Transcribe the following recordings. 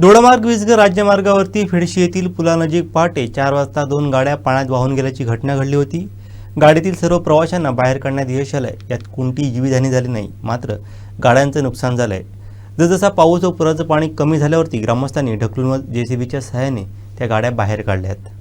दोडामार्ग विसगर राज्यमार्गावरती फेडशी येथील पुलानजीक पहाटे 4 वाजता 2 गाड्या पाण्यात वाहून गेल्याची घटना घडली होती। गाडीतील सर्व प्रवाशांना बाहेर काढण्यात यश आलंय। यात कोणतीही जीवितहानी झाली नाही, मात्र गाड्यांचं नुकसान झालंय। जसजसा पाऊस व पुराचं पाणी कमी झाल्यावरती ग्रामस्थांनी ढकलून जेसीबीच्या सहाय्याने त्या गाड्या बाहेर काढल्यात।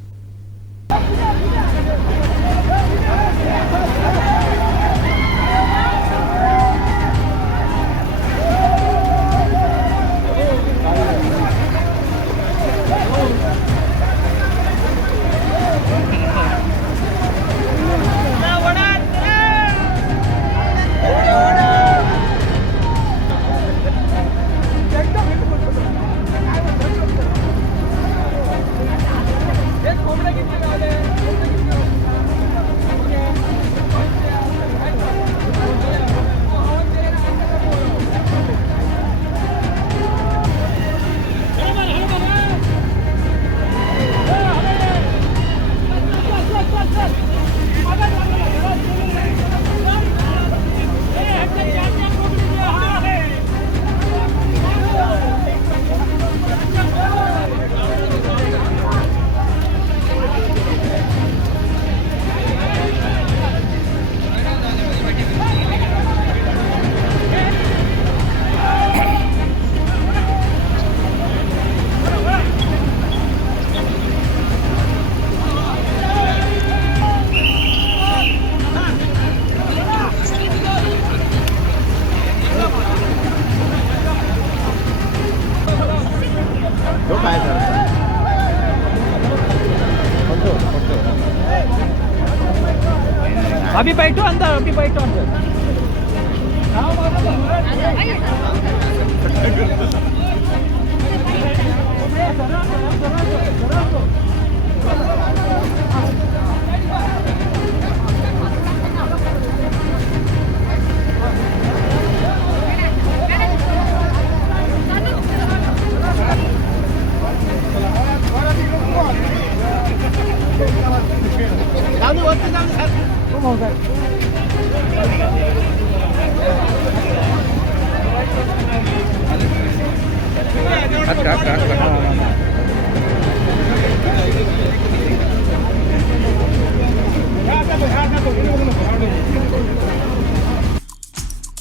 अभी बैठो अंदर, अभी बैठो अंदर।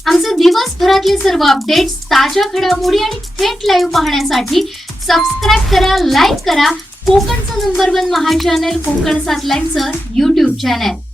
आमचे दिवसभरातले सर्व अपडेट्स, ताज्या घडामोडी आणि थेट लाईव्ह पाहण्यासाठी सबस्क्राईब करा, लाईक करा कोकणचं नंबर 1 महा चॅनल कोकण 7 लाईव्हचं YouTube चॅनल।